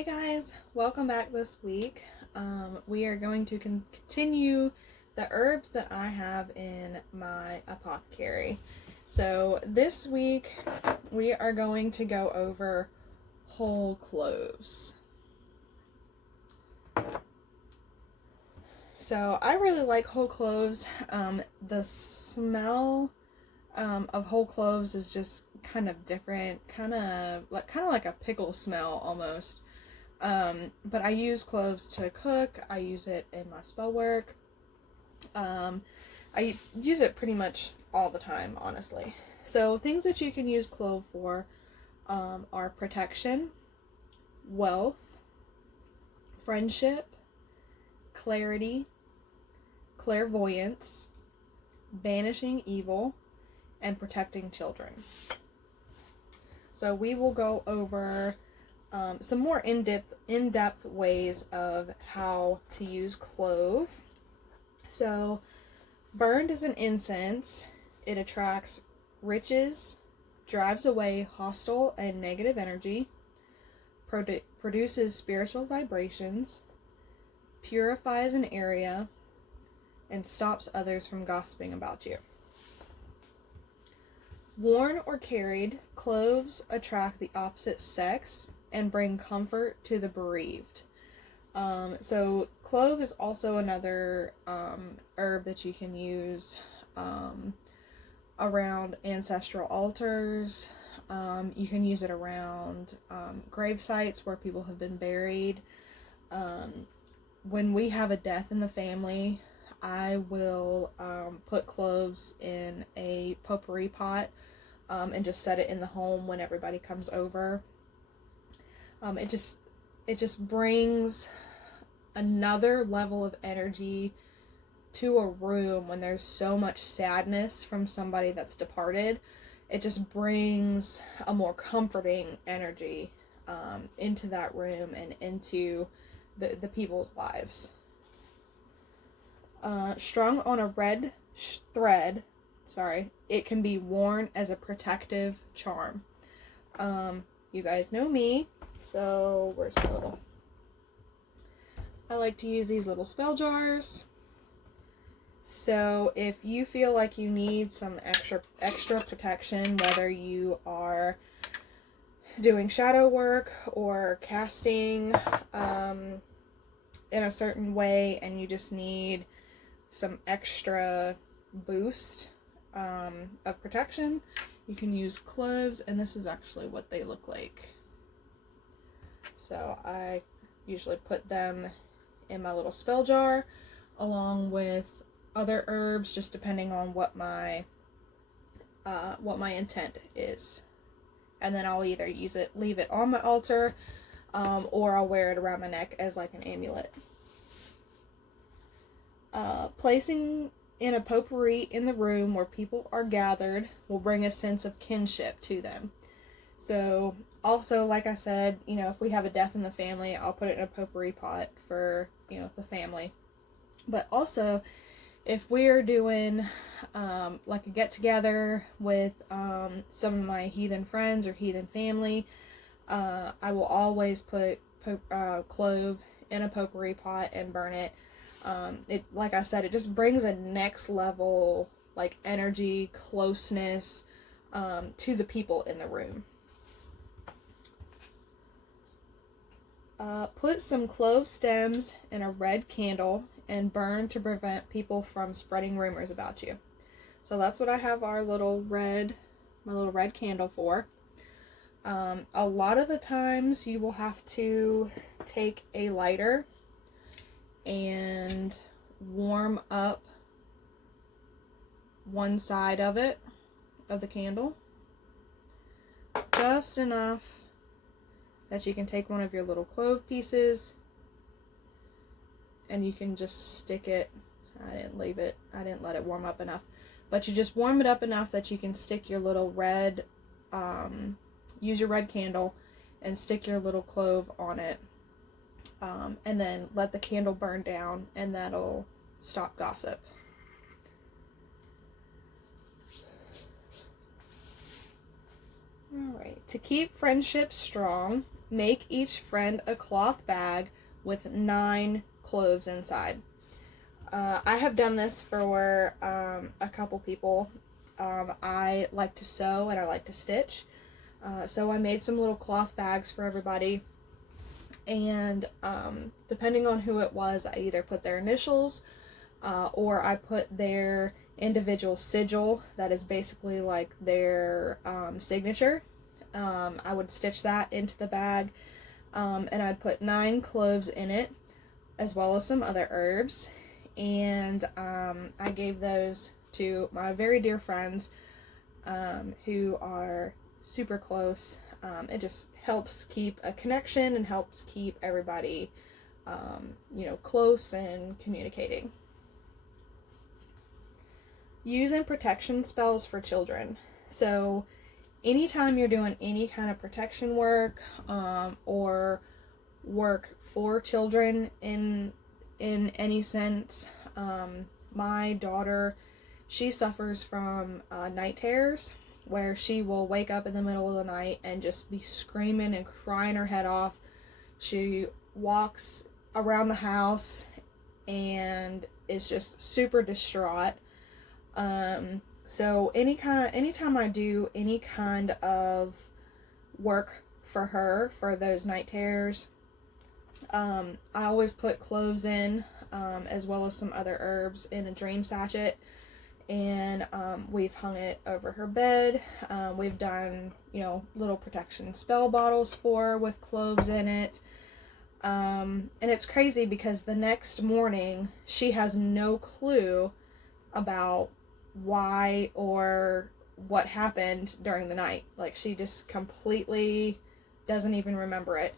Hey guys, welcome back this week. We are going to continue the herbs that I have in my apothecary. So this week we are going to go over whole cloves. So I really like whole cloves. The smell of whole cloves is just kind of different, kind of like a pickle smell almost. But I use cloves to cook. I use it in my spell work. I use it pretty much all the time, honestly. So things that you can use clove for are protection, wealth, friendship, clarity, clairvoyance, banishing evil, and protecting children. So we will go over some more in-depth ways of how to use clove. So, burned as an incense, it attracts riches, drives away hostile and negative energy, produces spiritual vibrations, purifies an area, and stops others from gossiping about you. Worn or carried, cloves attract the opposite sex and bring comfort to the bereaved. So clove is also another herb that you can use around ancestral altars. You can use it around grave sites where people have been buried. When we have a death in the family, I will put cloves in a potpourri pot and just set it in the home when everybody comes over. It just brings another level of energy to a room when there's so much sadness from somebody that's departed. It just brings a more comforting energy into that room and into the people's lives. Strung on a red thread, it can be worn as a protective charm. You guys know me. So, where's my little... I like to use these little spell jars. So, if you feel like you need some extra protection, whether you are doing shadow work or casting in a certain way and you just need some extra boost of protection, you can use cloves, and this is actually what they look like. So I usually put them in my little spell jar along with other herbs, just depending on what my intent is. And then I'll either leave it on my altar, or I'll wear it around my neck as like an amulet. Placing in a potpourri in the room where people are gathered will bring a sense of kinship to them. So also, like I said, if we have a death in the family, I'll put it in a potpourri pot for, the family. But also, if we're doing like a get-together with some of my heathen friends or heathen family, I will always put clove in a potpourri pot and burn it. Like I said, it just brings a next level, like, energy, closeness to the people in the room. Put some clove stems in a red candle and burn to prevent people from spreading rumors about you. So that's what I have my little red candle for. A lot of the times you will have to take a lighter and warm up one side of the candle, just enough that you can take one of your little clove pieces and you can just stick it. I didn't let it warm up enough, but you just warm it up enough that you can stick your little red, use your red candle and stick your little clove on it, and then let the candle burn down, and that'll stop gossip. Alright, to keep friendships strong, make each friend a cloth bag with 9 cloves inside. I have done this for a couple people. I like to sew and I like to stitch. So I made some little cloth bags for everybody. And depending on who it was, I either put their initials or I put their individual sigil, that is basically like their signature. I would stitch that into the bag, and I'd put 9 cloves in it, as well as some other herbs. And I gave those to my very dear friends who are super close. It just helps keep a connection and helps keep everybody, close and communicating. Using protection spells for children. So anytime you're doing any kind of protection work or work for children in any sense, my daughter, she suffers from night terrors, where she will wake up in the middle of the night and just be screaming and crying her head off. She walks around the house and is just super distraught. So anytime I do any kind of work for her for those night terrors, I always put cloves in, as well as some other herbs in a dream sachet, and we've hung it over her bed. We've done, little protection spell bottles for her with cloves in it. And it's crazy because the next morning she has no clue about why or what happened during the night. Like, she just completely doesn't even remember it.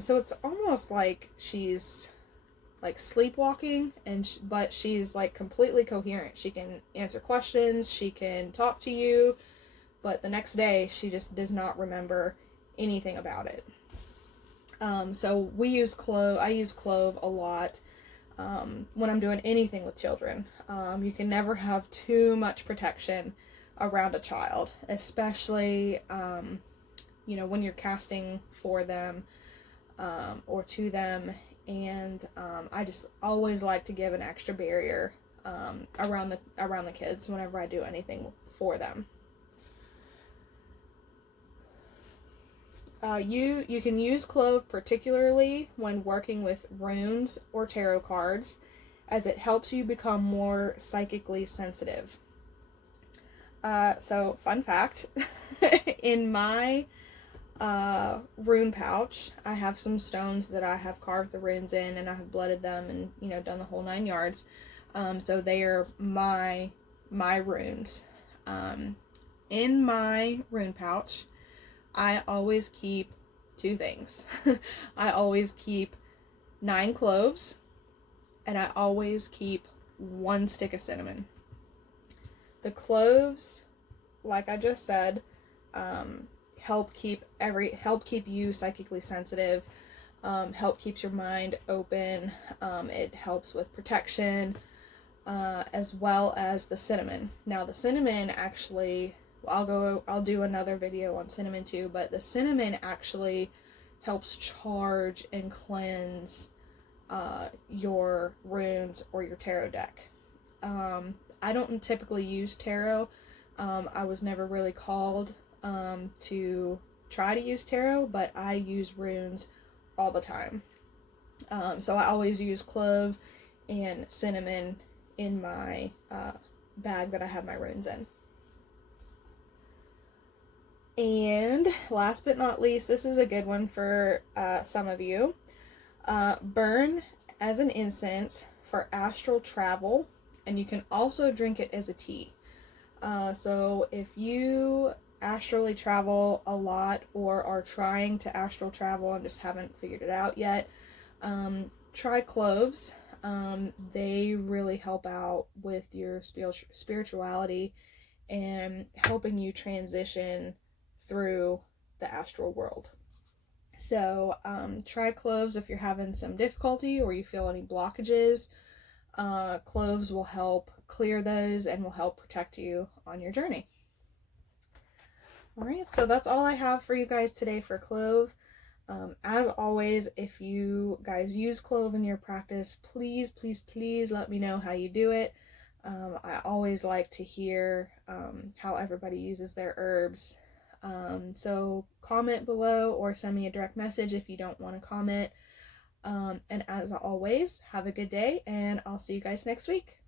So it's almost like she's like sleepwalking, but she's like completely coherent. She can answer questions, she can talk to you, but the next day she just does not remember anything about it. So I use clove a lot when I'm doing anything with children. You can never have too much protection around a child, especially when you're casting for them or to them. And I just always like to give an extra barrier around the kids whenever I do anything for them. You can use clove particularly when working with runes or tarot cards, as it helps you become more psychically sensitive. So fun fact, in my rune pouch, I have some stones that I have carved the runes in, and I have blooded them and done the whole 9 yards. So they are my runes. In my rune pouch, I always keep 2 things. I always keep 9 cloves, and I always keep 1 stick of cinnamon. The cloves, like I just said, help keep you psychically sensitive, help keeps your mind open. It helps with protection, as well as the cinnamon. Now the cinnamon actually, I'll do another video on cinnamon too, but the cinnamon actually helps charge and cleanse your runes or your tarot deck. I don't typically use tarot. I was never really called to try to use tarot, but I use runes all the time. So I always use clove and cinnamon in my bag that I have my runes in. And last but not least, this is a good one for some of you. Burn as an incense for astral travel, and you can also drink it as a tea. So if you astrally travel a lot or are trying to astral travel and just haven't figured it out yet, try cloves. They really help out with your spirituality and helping you transition through the astral world. So try cloves if you're having some difficulty or you feel any blockages. Cloves will help clear those and will help protect you on your journey. Alright, so that's all I have for you guys today for clove. As always, if you guys use clove in your practice, please, please, please let me know how you do it. I always like to hear how everybody uses their herbs. So comment below or send me a direct message if you don't want to comment. And as always, have a good day, and I'll see you guys next week.